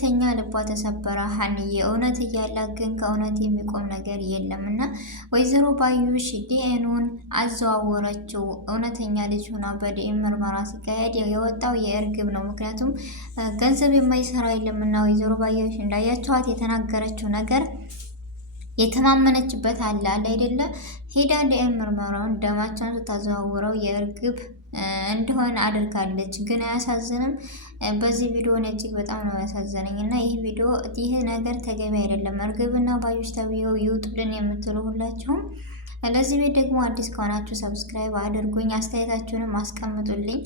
ተኛ ልቧ ተሰበረ። ሀንዬ እውነት እያላት ግን ከእውነት የሚቆም ነገር የለም እና ወይዘሮ ባዩሽ ዲኤንኤን አዘዋወረችው። እውነተኛ ልጅ ሆና በዲኤንኤ ምርመራ ሲካሄድ የወጣው የእርግብ ነው። ምክንያቱም ገንዘብ የማይሰራ የለምና ወይዘሮ ባዩሽ እንዳያቸዋት የተናገረችው ነገር የተማመነችበት አለ አይደለ? ሄዳ ዲኤንኤ ምርመራውን ደማቸውን ስታዘዋውረው የእርግብ እንደሆነ አድርጋለች። ግን አያሳዝንም? በዚህ ቪዲዮ እጅግ በጣም ነው ያሳዘነኝ እና ይህ ነገር ተገቢ አይደለም። እርግብና ባዩሽ ተብዬው ይውጡልን የምትሉ ሁላችሁም ለዚህ ቤት ደግሞ አዲስ ከሆናችሁ ሰብስክራይብ አድርጉኝ፣ አስተያየታችሁንም አስቀምጡልኝ።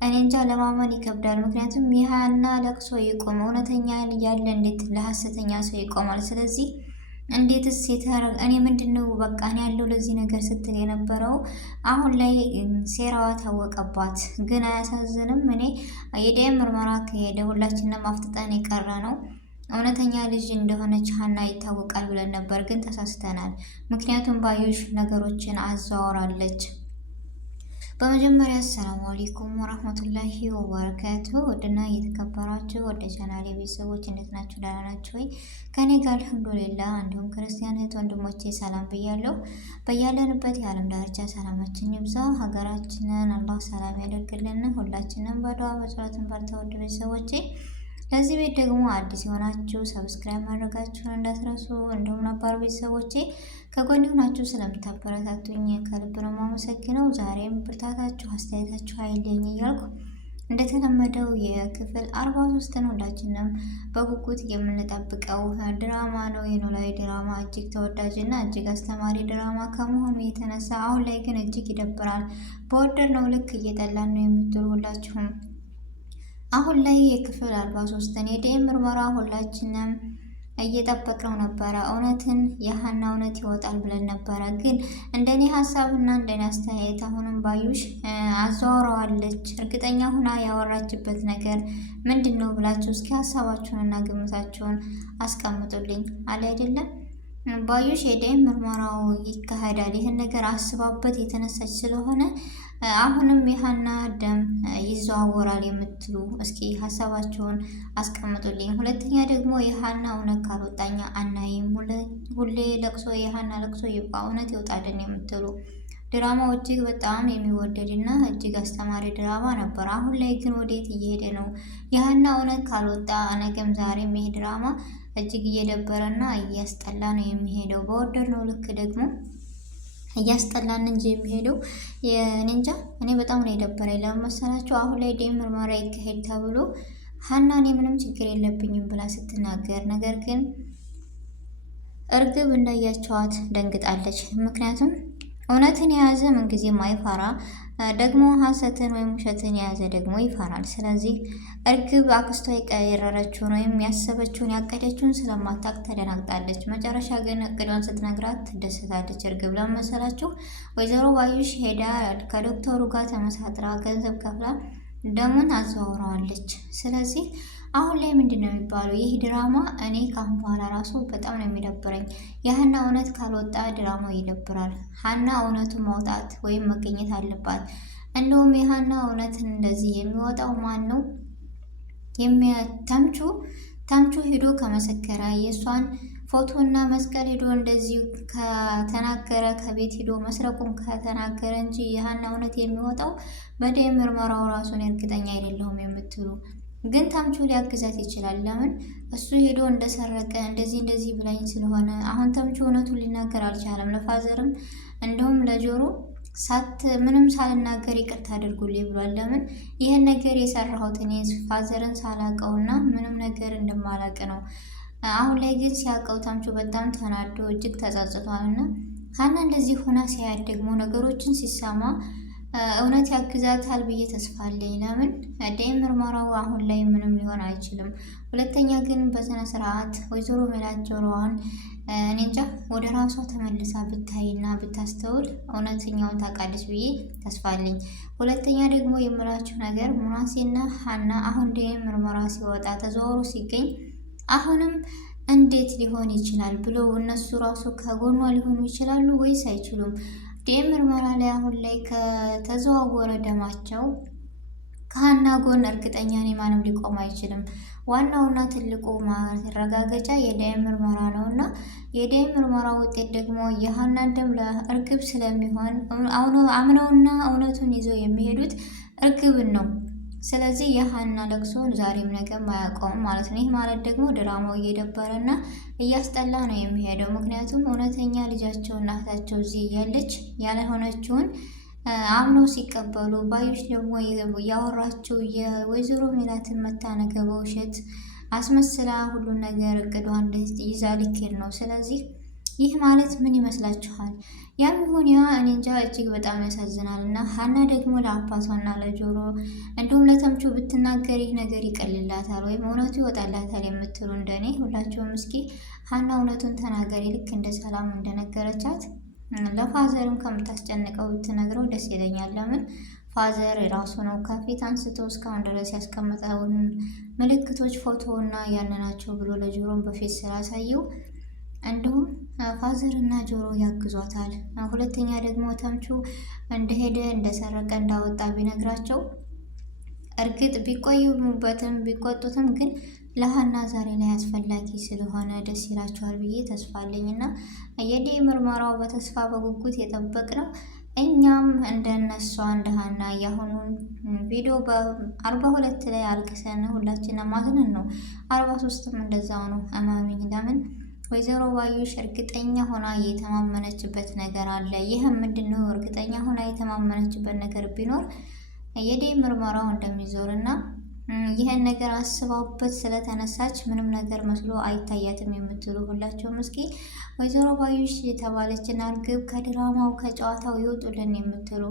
እኔ እንጃ ለማመን ይከብዳል። ምክንያቱም ይህና ለቅሶ ይቆም፣ እውነተኛ ያለ እንዴት ለሐሰተኛ ሰው ይቆማል? ስለዚህ እንዴትስ እኔ ምንድነው በቃ እኔ ያለው ለዚህ ነገር ስትል የነበረው አሁን ላይ ሴራዋ ታወቀባት። ግን አያሳዝንም? እኔ የዲኤንኤ ምርመራ ከሄደ ሁላችንም አፍጥጠን የቀረ ነው እውነተኛ ልጅ እንደሆነች ሀና ይታወቃል ብለን ነበር፣ ግን ተሳስተናል። ምክንያቱም ባዩሽ ነገሮችን አዘዋውራለች። በመጀመሪያ አሰላሙ አለይኩም ወራህመቱላሂ ወበረካቱ። ወድና እየተከበራችሁ ወደ ቻናሌ ቤተሰቦች እንዴት ናችሁ? ደህና ናችሁ ወይ? ከኔ ጋር አልሐምዱሊላህ። እንዲሁም ክርስቲያን እህት ወንድሞቼ ሰላም ብያለሁ። በያለንበት የዓለም ዳርቻ ሰላማችን ይብዛ፣ ሀገራችንን አላህ ሰላም ያደርግልን። ሁላችንም በዱዓ በጸሎትን በርታ። ውድ ቤተሰቦቼ ለዚህ ቤት ደግሞ አዲስ የሆናችሁ ሰብስክራይብ ማድረጋችሁን እንዳትረሱ። እንዲሁም ነባር ቤተሰቦቼ ከጎን ሆናችሁ ስለምታበረታቱኝ ከልብ ነው የማመሰግነው። ዛሬም ብርታታችሁ አስተያየታችሁ አይለኝ እያልኩ እንደተለመደው የክፍል 43ን ሁላችንም በጉጉት የምንጠብቀው ድራማ ነው። የኖላዊ ድራማ እጅግ ተወዳጅና እጅግ አስተማሪ ድራማ ከመሆኑ የተነሳ አሁን ላይ ግን እጅግ ይደብራል። በወደድነው ልክ እየጠላን ነው የምትሉ ሁላችሁም አሁን ላይ የክፍል 43ን የዲኤንኤ ምርመራ ሁላችንም እየጠበቅነው ነበረ። እውነትን የሀና እውነት ይወጣል ብለን ነበረ። ግን እንደኔ ሀሳብና እንደኔ አስተያየት አሁንም ባዩሽ አዘዋውረዋለች። እርግጠኛ ሁና ያወራችበት ነገር ምንድን ነው ብላችሁ እስኪ ሀሳባችሁንና ግምታችሁን አስቀምጡልኝ። አለ አይደለም ባዩሽ የዲኤንኤ ምርመራው ይካሄዳል ይህን ነገር አስባበት የተነሳች ስለሆነ አሁንም የሀና ደም ይዘዋወራል የምትሉ እስኪ ሀሳባቸውን አስቀምጡልኝ። ሁለተኛ ደግሞ የሀና እውነት ካልወጣኛ አናይም፣ ሁሌ ለቅሶ የሀና ለቅሶ እውነት ይወጣልን የምትሉ ድራማው እጅግ በጣም የሚወደድና እጅግ አስተማሪ ድራማ ነበር። አሁን ላይ ግን ወዴት እየሄደ ነው? የሀና እውነት ካልወጣ ነገም ዛሬም ይሄ ድራማ እጅግ እየደበረና እያስጠላ ነው የሚሄደው። በወደድነው ልክ ደግሞ እያስጠላን እንጂ የሚሄደው እንጃ። እኔ በጣም ነው የደበረኝ። ለመሰላችሁ አሁን ላይ ዲኤንኤ ምርመራ ይካሄድ ተብሎ ሀና እኔ ምንም ችግር የለብኝም ብላ ስትናገር፣ ነገር ግን እርግብ እንዳያቸዋት ደንግጣለች። ምክንያቱም እውነትን የያዘ ምንጊዜም አይፈራ፣ ደግሞ ሀሰትን ወይም ውሸትን የያዘ ደግሞ ይፈራል። ስለዚህ እርግብ አክስቷ የቀየረችውን ወይም ያሰበችውን ያቀደችውን ስለማታውቅ ተደናግጣለች። መጨረሻ ግን እቅዷን ስትነግራት ትደሰታለች። እርግብ ለመሰላችሁ ወይዘሮ ባዩሽ ሄዳ ከዶክተሩ ጋር ተመሳጥራ ገንዘብ ከፍላ ደሙን አዘዋውረዋለች። ስለዚህ አሁን ላይ ምንድን ነው የሚባለው? ይህ ድራማ እኔ ካሁን በኋላ ራሱ በጣም ነው የሚደብረኝ። የሀና እውነት ካልወጣ ድራማው ይደብራል። ሀና እውነቱን ማውጣት ወይም መገኘት አለባት። እንደውም የሀና እውነትን እንደዚህ የሚወጣው ማን ነው? ተምቹ ሂዶ ከመሰከረ የእሷን ፎቶና መስቀል ሂዶ እንደዚህ ከተናገረ ከቤት ሂዶ መስረቁን ከተናገረ እንጂ የሀና እውነት የሚወጣው በዲኤንኤ ምርመራው ራሱን እርግጠኛ አይደለሁም የምትሉ ግን ተምቹ ሊያግዛት ይችላል። ለምን እሱ ሄዶ እንደሰረቀ እንደዚህ ብላኝ ስለሆነ አሁን ተምቹ እውነቱን ሊናገር አልቻለም። ለፋዘርም እንደውም ለጆሮ ምንም ሳልናገር ይቅርታ አድርጉልኝ ብሏል። ለምን ይህን ነገር የሰራሁት እኔ ፋዘርን ሳላቀውና ምንም ነገር እንደማላቅ ነው። አሁን ላይ ግን ሲያውቀው ተምቹ በጣም ተናዶ እጅግ ተጸጽቷልና ሀና እንደዚህ ሆና ሲያያት ደግሞ ነገሮችን ሲሰማ እውነት ያግዛታል ብዬ ተስፋ አለኝ። ለምን ዲኤንኤ ምርመራው አሁን ላይ ምንም ሊሆን አይችልም። ሁለተኛ ግን በስነ ስርዓት ወይዘሮ ሜላት ጆሮዋን እኔ እንጃ ወደ ራሷ ተመልሳ ብታይና ብታስተውል እውነተኛውን ታውቃለች ብዬ ተስፋ አለኝ። ሁለተኛ ደግሞ የምላችሁ ነገር ሙናሴና ሀና አሁን ዲኤንኤ ምርመራ ሲወጣ ተዘዋውሮ ሲገኝ አሁንም እንዴት ሊሆን ይችላል ብለው እነሱ ራሱ ከጎኗ ሊሆኑ ይችላሉ ወይስ አይችሉም? ዲኤንኤ ምርመራ ላይ አሁን ላይ ከተዘዋወረ ደማቸው ከሀና ጎን እርግጠኛ ነኝ ማንም ሊቆም አይችልም። ዋናውና ትልቁ ማረጋገጫ የዲኤንኤ ምርመራ ነው እና የዲኤንኤ ምርመራ ውጤት ደግሞ የሀናን ደም ለእርግብ ስለሚሆን አምነውና እውነቱን ይዘው የሚሄዱት እርግብን ነው። ስለዚህ የሀና ለቅሶን ዛሬም ነገም አያውቀውም ማለት ነው። ይህ ማለት ደግሞ ድራማው እየደበረና እያስጠላ ነው የሚሄደው። ምክንያቱም እውነተኛ ልጃቸውና እህታቸው እዚህ እያለች ያልሆነችውን አምነው ሲቀበሉ፣ ባዩሽ ደግሞ ያወራችው የወይዘሮ ሜላትን መታነገ በውሸት አስመስላ ሁሉን ነገር እቅዷን ይዛ ልኬድ ነው። ስለዚህ ይህ ማለት ምን ይመስላችኋል? ያም ይሁን ያ እኔ እንጃ እጅግ በጣም ያሳዝናል። እና ሀና ደግሞ ለአባቷና ለጆሮ እንዲሁም ለተምቹ ብትናገር ይህ ነገር ይቀልላታል ወይም እውነቱ ይወጣላታል የምትሉ እንደኔ ሁላችሁም እስኪ ሀና እውነቱን ተናገሪ፣ ልክ እንደ ሰላም እንደነገረቻት ለፋዘርም ከምታስጨንቀው ብትነግረው ደስ ይለኛል። ለምን ፋዘር የራሱ ነው ከፊት አንስቶ እስካሁን ድረስ ያስቀመጠውን ምልክቶች ፎቶና ያንናቸው ብሎ ለጆሮም በፊት ስላሳየው እንዲሁም ፋዘር እና ጆሮ ያግዟታል። ሁለተኛ ደግሞ ተምቹ እንደሄደ እንደሰረቀ እንዳወጣ ቢነግራቸው እርግጥ ቢቆዩበትም ቢቆጡትም ግን ለሀና ዛሬ ላይ አስፈላጊ ስለሆነ ደስ ይላቸዋል ብዬ ተስፋ አለኝ እና የዲኤንኤ ምርመራው በተስፋ በጉጉት የጠበቅ ነው። እኛም እንደነሷ እንደ ሀና የአሁኑን ቪዲዮ በ42 ላይ አልቅሰን ሁላችንም ማዝነን ነው። 43ም እንደዛው ነው። አማሚኝ ለምን ወይዘሮ ባዩሽ እርግጠኛ ሆና የተማመነችበት ነገር አለ። ይህም ምንድነው? እርግጠኛ ሆና የተማመነችበት ነገር ቢኖር የዲኤንኤ ምርመራው እንደሚዞር እና ይህን ነገር አስባበት ስለተነሳች ምንም ነገር መስሎ አይታያትም የምትሉ ሁላችሁም እስኪ ወይዘሮ ባዩሽ የተባለችና እርግብ ከድራማው ከጨዋታው ይወጡልን የምትሉ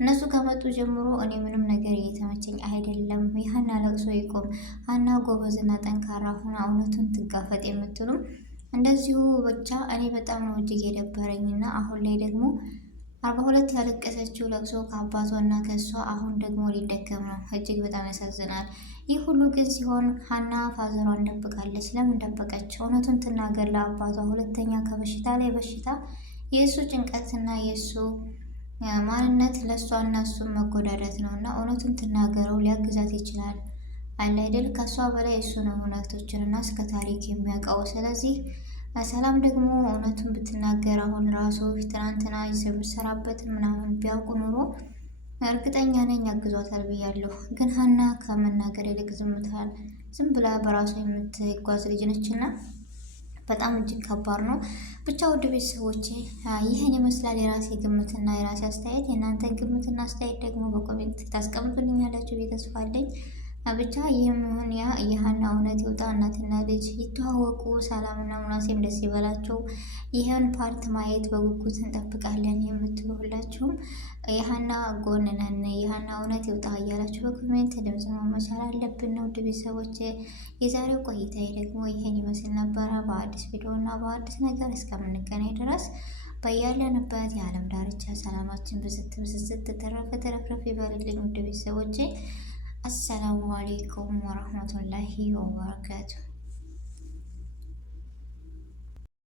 እነሱ ከመጡ ጀምሮ እኔ ምንም ነገር እየተመቸኝ አይደለም። የሀና ለቅሶ ይቆም፣ ሀና ጎበዝና ጠንካራ ሆና እውነቱን ትጋፈጥ የምትሉም እንደዚሁ ብቻ እኔ በጣም ነው እጅግ የደበረኝና አሁን ላይ ደግሞ 42 ያለቀሰችው ለቅሶ ከአባቷና ከእሷ አሁን ደግሞ ሊደገም ነው። እጅግ በጣም ያሳዝናል። ይህ ሁሉ ግን ሲሆን ሀና ፋዘሯን ደብቃለች። ለምን ደበቀች? እውነቱን ትናገር ለአባቷ። ሁለተኛ ከበሽታ ላይ በሽታ የእሱ ጭንቀትና የእሱ ማንነት ለእሷና እሱን መጎዳዳት ነው እና እውነቱን ትናገረው፣ ሊያግዛት ይችላል አለ አይደል? ከእሷ በላይ እሱ ነው እውነቶችንና እስከ ታሪክ የሚያውቀው። ስለዚህ ሰላም ደግሞ እውነቱን ብትናገር አሁን ራሱ ትናንትና የምትሰራበት ምናምን ቢያውቁ ኑሮ እርግጠኛ ነኝ ያግዟታል ብያለሁ። ግን ሀና ከመናገር ይልቅ ዝም ብላ በራሷ የምትጓዝ ልጅ ነችና በጣም እጅግ ከባድ ነው። ብቻ ውድ ቤተሰቦቼ ይህን ይመስላል የራሴ ግምትና የራሴ አስተያየት። የእናንተን ግምትና አስተያየት ደግሞ በኮሜንት ታስቀምጡልኛላችሁ ብዬ ተስፋ አለኝ። ብቻ ይህም ይሁን ያ የሀና እውነት ይውጣ፣ እናትና ልጅ ይተዋወቁ፣ ሰላምና ሙናሴም ደስ ይበላቸው። ይህን ፓርት ማየት በጉጉት እንጠብቃለን የምትሉ ሁላችሁም የሀና ጎን ነን፣ የሀና እውነት ይውጣ እያላችሁ በኮሜንት ድምጽ መቻል አለብን ነው። ውድ ቤተሰቦች የዛሬው ቆይታዬ ደግሞ ይህን ይመስል ነበረ። በአዲስ ቪዲዮ እና በአዲስ ነገር እስከምንገናኝ ድረስ በያለንበት የዓለም ዳርቻ ሰላማችን ብዝት ተረፍረፍ ይበልልኝ። ውድ ቤተሰቦቼ አሰላሙ አሌይኩም ወረህመቱላሂ ወበረካቱ።